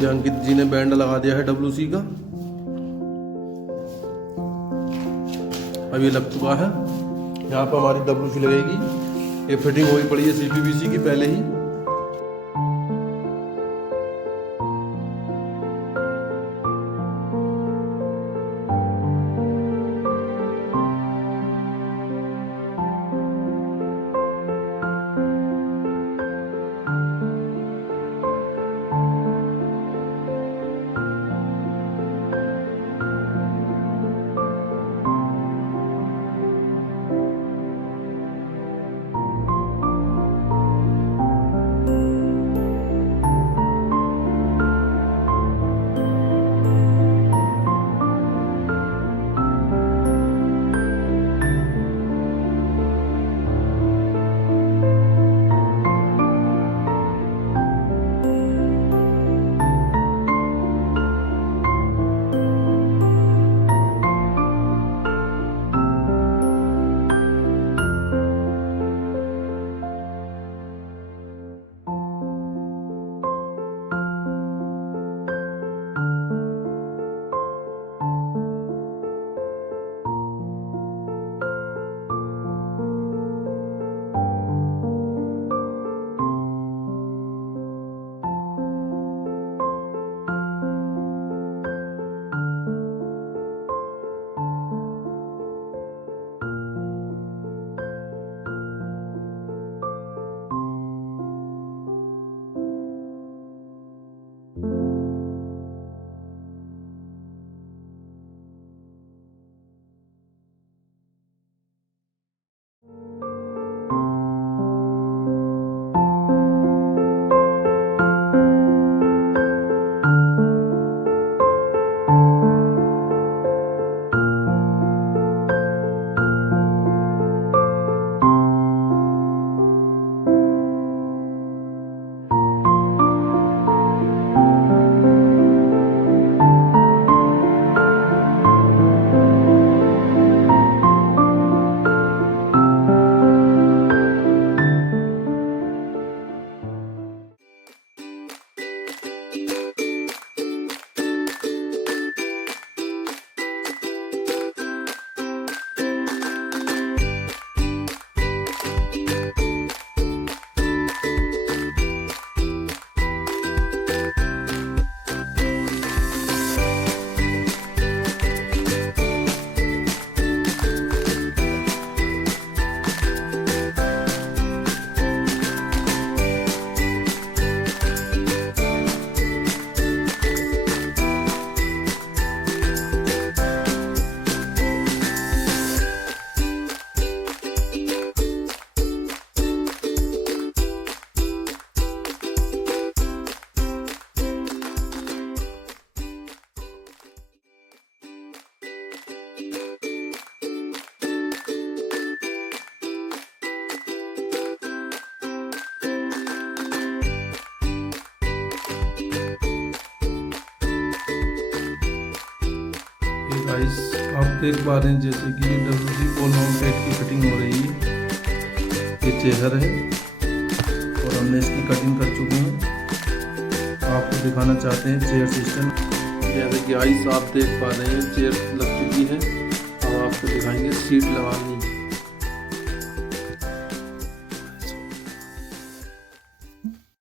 ये अंकित जी ने बैंड लगा दिया है WC का। अब ये लग चुका है। यहाँ पर हमारी WC लगेगी। ये फिटिंग हुई पड़ी है CPVC की पहले ही। गाइस आप देख पा रहे हैं जैसे कि WC पोल माउंटेड की फिटिंग हो रही है। ये चेयर है और हमने इसकी कटिंग कर चुके हैं। आपको दिखाना चाहते हैं चेयर सिस्टम। जैसे कि गाइस आप देख पा रहे हैं चेयर लग चुकी है। अब आपको दिखाएंगे सीट लगानी